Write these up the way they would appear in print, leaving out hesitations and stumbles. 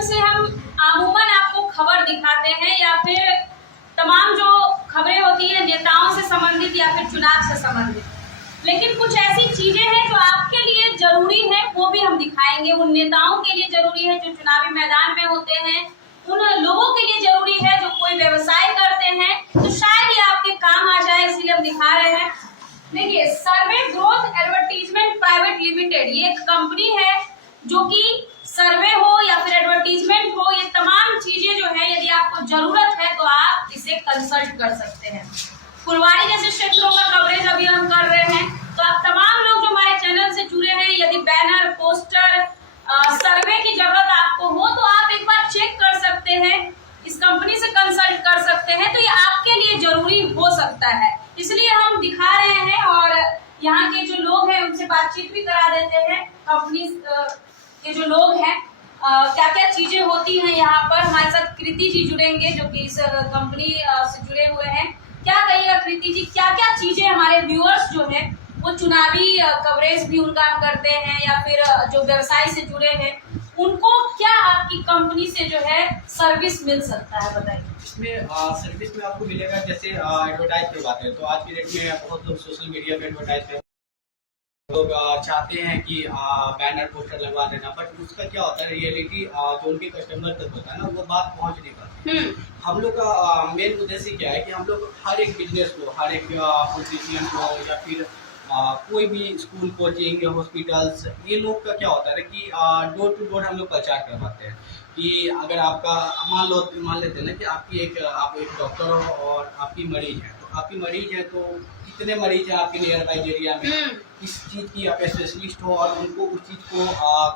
से हम अमूमन आपको खबर दिखाते हैं या फिर तमाम जो खबरें होती है नेताओं से संबंधित या फिर चुनाव से संबंधित, लेकिन कुछ ऐसी चीजें हैं जो आपके लिए जरूरी है वो भी हम दिखाएंगे। उन नेताओं के लिए जरूरी है जो चुनावी मैदान में होते हैं, उन लोगों के लिए जरूरी है जो कोई व्यवसाय करते हैं, तो शायद ये आपके काम आ जाए, इसलिए हम दिखा रहे हैं। देखिए, सर्वे ग्रोथ एडवर्टीजमेंट प्राइवेट लिमिटेड ये एक कंपनी है जो कि सर्वे हो या फिर एडवर्टीजमेंट हो, ये तमाम चीजें जो है यदि आपको जरूरत है तो आप इसे कंसल्ट कर सकते हैं। फुलवारी जैसे क्षेत्रों का कवरेज अभी हम कर रहे हैं, तो आप तमाम लोग जो हमारे चैनल से जुड़े हैं, यदि बैनर पोस्टर सर्वे की जरूरत आपको हो तो आप एक बार चेक कर सकते हैं, इस कंपनी से कंसल्ट कर सकते हैं, तो ये आपके लिए जरूरी हो सकता है, इसलिए हम दिखा रहे हैं। और यहाँ के जो लोग हैं उनसे बातचीत भी करा देते हैं। कंपनी के जो लोग हैं क्या क्या चीजें होती हैं यहाँ पर, हमारे साथ कृति जी जुड़ेंगे जो कि इस कंपनी से जुड़े हुए हैं। क्या कहिएगा कृति जी, क्या क्या चीजें हमारे व्यूअर्स जो है वो चुनावी कवरेज भी उनका करते हैं या फिर जो व्यवसाय से जुड़े हैं उनको क्या आपकी कंपनी से जो है सर्विस मिल सकता है, बताइए। इसमें सर्विस में आपको मिलेगा, जैसे एडवर्टाइज करवाते हैं तो आज की डेट में बहुत लोग सोशल मीडिया पे एडवर्टाइज करते हैं, लोग चाहते हैं कि बैनर पोस्टर लगवा देना, बट उसका क्या होता है रियलिटी जो उनके कस्टमर तक होता है ना वो बात पहुंच नहीं पाती। हम लोग का मेन उद्देश्य क्या है कि हम लोग हर एक बिजनेस को, हर एक पॉलिटिशियन को या फिर कोई भी स्कूल, कोचिंग, हॉस्पिटल्स, ये लोग का क्या होता है कि डोर टू डोर हम लोग प्रचार करवाते हैं कि अगर आपका मान लेते हैं ना कि आप एक डॉक्टर हो और आपकी मरीज है, तो आपकी मरीज है तो कितने मरीज हैं आपके नियर बाई एरिया में, इस चीज की आप स्पेशलिस्ट हो और उनको उस चीज को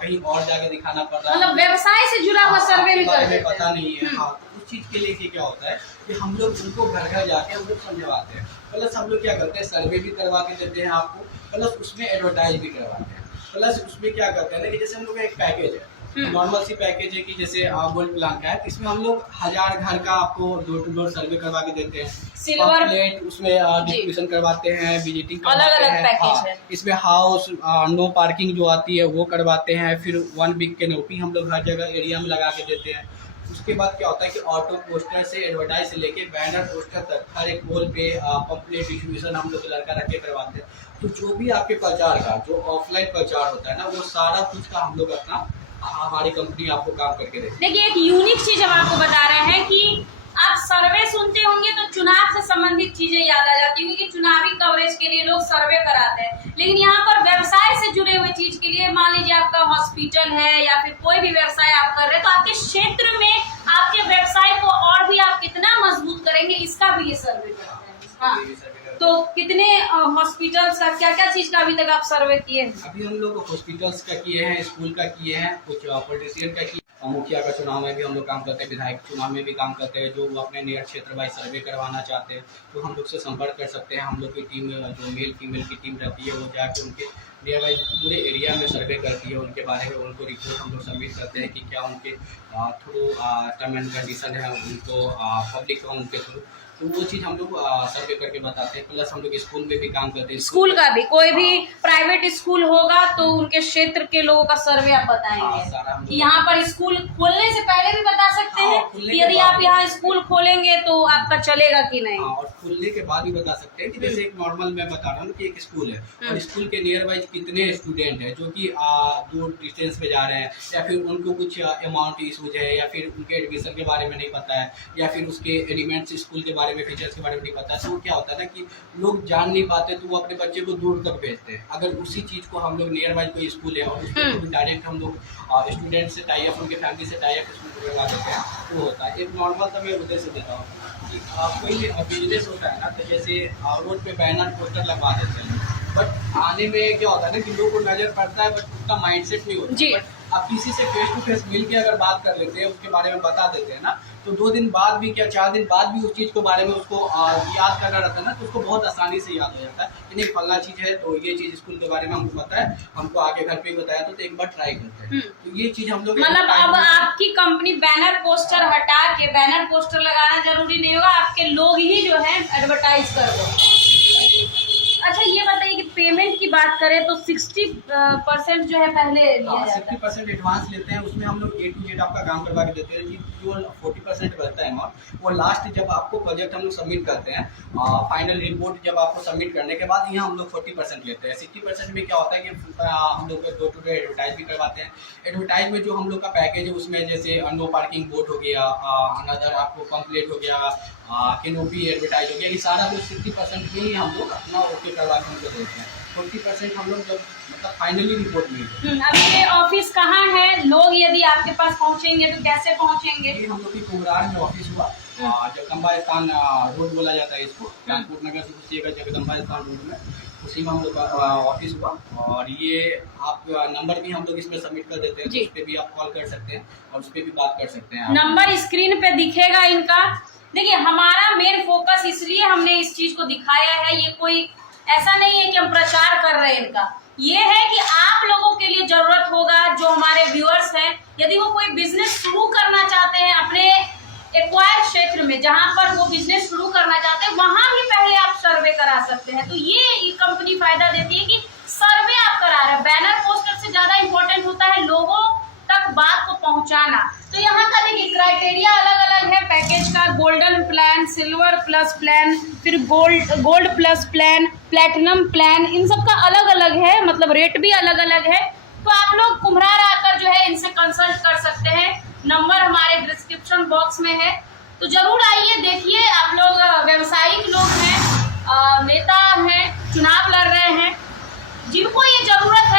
कहीं और जाके दिखाना पड़ रहा है, मतलब व्यवसाय से जुड़ा हुआ सर्वे भी करते हैं, पता नहीं है। हाँ, तो उस चीज के लिए क्या होता है कि हम लोग उनको घर घर जाके हम लोग समझवाते हैं, प्लस हम लोग क्या करते हैं सर्वे भी करवा के देते हैं आपको, प्लस उसमें एडवर्टाइज भी करवाते हैं, प्लस उसमें क्या करते हैं ना कि जैसे हम लोग का एक पैकेज है, नॉर्मल सी पैकेज है कि जैसे गोल्ड प्लान का है, इसमें हम लोग 1000 घर का आपको डोर टू डोर सर्वे करवा के देते हैं, सिल्वर प्लेट उसमें डिस्ट्रीब्यूशन करवाते हैं, विजिटिंग अलग करवाते अलग हैं। पैकेज है। इसमें हाउस नो पार्किंग जो आती है वो करवाते हैं, फिर 1 वीक कैनोपी हम लोग हर जगह एरिया में लगा के देते हैं। उसके बाद क्या होता है कि ऑटो पोस्टर से एडवर्टाइज से लेके बैनर पोस्टर तक हर एक वॉल पे पंपलेट डिस्ट्रीब्यूशन हम लोग लड़का रख के करवाते हैं। तो जो भी आपके प्रचार का जो ऑफलाइन प्रचार होता है ना वो सारा कुछ का हम लोग अपना हमारी कंपनी आपको काम करके देती है। देखिए, एक यूनिक चीज हम आपको बता रहे हैं कि आप सर्वे सुनते होंगे तो चुनाव से संबंधित चीजें याद आ जाती होंगी कि चुनावी कवरेज के लिए लोग सर्वे कराते हैं, लेकिन यहाँ पर व्यवसाय से जुड़े हुए चीज के लिए, मान लीजिए आपका हॉस्पिटल है या फिर कोई भी व्यवसाय आप कर रहे हैं, तो आपके क्षेत्र में आपके व्यवसाय को और भी आप कितना मजबूत करेंगे इसका भी ये सर्वे करते हैं। हाँ, तो कितने हॉस्पिटल्स का क्या क्या चीज का अभी तक आप सर्वे किए हैं? अभी हम लोग हॉस्पिटल्स का किए हैं, स्कूल का किए हैं, कुछ पॉलिटिशियन का किए, मुखिया का चुनाव में भी हम लोग काम करते हैं, विधायक चुनाव में भी काम करते हैं। जो अपने नियर क्षेत्र वाइज सर्वे करवाना चाहते हैं तो हम लोग से संपर्क कर सकते हैं। हम लोग की टीम जो मेल फीमेल की टीम रहती है वो जाके उनके नियर वाइज पूरे एरिया में सर्वे करती है, उनके बारे में उनको रिपोर्ट हम लोग सबमिट करते हैं कि क्या उनके थ्रू टर्म एंड कंडीशन है, उनको पब्लिक का उनके थ्रू, तो वो चीज़ हम लोग सर्वे करके बताते हैं। प्लस हम लोग स्कूल में भी काम करते हैं, स्कूल का भी कोई भी प्राइवेट स्कूल होगा तो उनके क्षेत्र के लोगों का सर्वे आप बताएंगे कि यहाँ पर स्कूल खोलने से पहले भी बता सकते हैं कि यदि आप यहाँ स्कूल खोलेंगे तो आपका चलेगा कि नहीं, और खुलने के बाद भी बता सकते हैं कि जैसे एक नॉर्मल मैं बता रहा हूँ कि एक स्कूल है और स्कूल के नियर बाइज कितने स्टूडेंट हैं जो कि दूर डिस्टेंस पे जा रहे हैं, या फिर उनको कुछ अमाउंट इशूज है, या फिर उनके एडमिशन के बारे में नहीं पता है, या फिर उसके एलिमेंट्स स्कूल के बारे में, फीचर्स के बारे में नहीं पता है, तो वो क्या होता है ना कि लोग जान नहीं पाते तो वो अपने बच्चे को दूर तक भेजते हैं। अगर उसी चीज़ को हम लोग नियर बाई कोई स्कूल है और उसको डायरेक्ट हम लोग स्टूडेंट से टाई अप, उनके फैमिली से टाई अप स्कूल करवा देते हैं, वो होता है। एक नॉर्मल सा मैं उद्देश्य देता हूँ कि कोई बिजनेस होता है ना, तो जैसे रोड पे बैनर पोस्टर लगवा देते हैं, बट आने में क्या होता है ना कि लोगों को नजर पड़ता है बट उसका माइंडसेट नहीं होता। बट आप किसी से फेस टू फेस मिल के अगर बात कर लेते हैं, उसके बारे में बता देते हैं ना, तो 2 दिन बाद भी क्या 4 दिन बाद भी उस चीज़ के बारे में उसको याद करना रहता है ना, तो उसको बहुत आसानी से याद हो जाता है कि नहीं फलना चीज़ है, तो ये चीज़ स्कूल के बारे में हमको पता है, हमको आगे घर पे ही बताया तो एक बार ट्राई करते हैं। तो ये चीज़ हम लोग मतलब अब आपकी कंपनी बैनर पोस्टर हटा के बैनर पोस्टर लगाना जरूरी नहीं होगा, आपके लोग ही जो है एडवर्टाइज कर दो। अच्छा, ये बताइए कि पेमेंट की बात करें तो 60% जो है पहले लिया जाता है। 60% एडवांस लेते हैं, उसमें हम लोग A to Z आपका काम करवा के देते हैं। जो 40% बचता है अमाउंट वो लास्ट जब आपको प्रोजेक्ट हम लोग सबमिट करते हैं, फाइनल रिपोर्ट जब आपको सबमिट करने के बाद यहाँ हम लोग 40% लेते हैं। 60% में क्या होता है कि हम लोग डोर टू डोर एडवर्टाइज भी करवाते हैं। एडवर्टाइज में जो हम लोग का पैकेज है उसमें जैसे नो पार्किंग बोर्ड हो गया, अनदर आपको कंप्लीट हो गया, कैनोपी एडवर्टाइज हो गया, ये सारा कुछ 60% भी हम लोग अपना ओके करवा के उनको देते हैं। 40% हम लोग जब मतलब फाइनली रिपोर्ट मिलती है। अभी ये ऑफिस कहाँ है? लोग यदि आपके पास पहुँचेंगे तो कैसे पहुँचेंगे? ये हम लोग की कुम्हरार में ऑफिस हुआ, जगदम्बा स्थान रोड बोला जाता है इसको, ट्रांसपोर्ट नगर से घुसिएगा जगदम्बा स्थान रोड में, उसी में हम लोग का ऑफिस हुआ। और ये आप नंबर भी हम लोग इसमें सबमिट कर देते हैं, तो उस पर भी आप कॉल कर सकते हैं और उस पर भी बात कर सकते हैं। नंबर स्क्रीन पे दिखेगा इनका। देखिए, हमारा मेन फोकस इसलिए हमने इस चीज को दिखाया है, ये कोई ऐसा नहीं है कि हम प्रचार कर रहे हैं इनका, ये है कि आप लोगों के लिए जरूरत होगा, जो हमारे व्यूअर्स हैं, यदि वो कोई बिजनेस शुरू करना चाहते हैं अपने एक्वायर क्षेत्र में, जहां पर वो बिजनेस शुरू करना चाहते हैं, वहां भी पहले आप सर्वे करा सकते हैं। तो ये कंपनी फायदा देती है कि सर्वे आप करा रहे हैं। बैनर पोस्टर से ज्यादा इंपॉर्टेंट होता है लोगों तक बात को पहुंचाना। तो यहाँ का देखिए क्राइटेरिया अलग अलग है पैकेज का, golden plan, silver plus plan, फिर gold plus plan, platinum plan, इन सब का अलग अलग है, मतलब रेट भी अलग अलग है। तो आप लोग कुम्हरार आकर जो है इनसे कंसल्ट कर सकते हैं। नंबर हमारे डिस्क्रिप्शन बॉक्स में है, तो जरूर आइए, देखिए। आप लोग व्यवसायिक लोग हैं, नेता हैं, चुनाव लड़ रहे हैं, जिनको ये जरूरत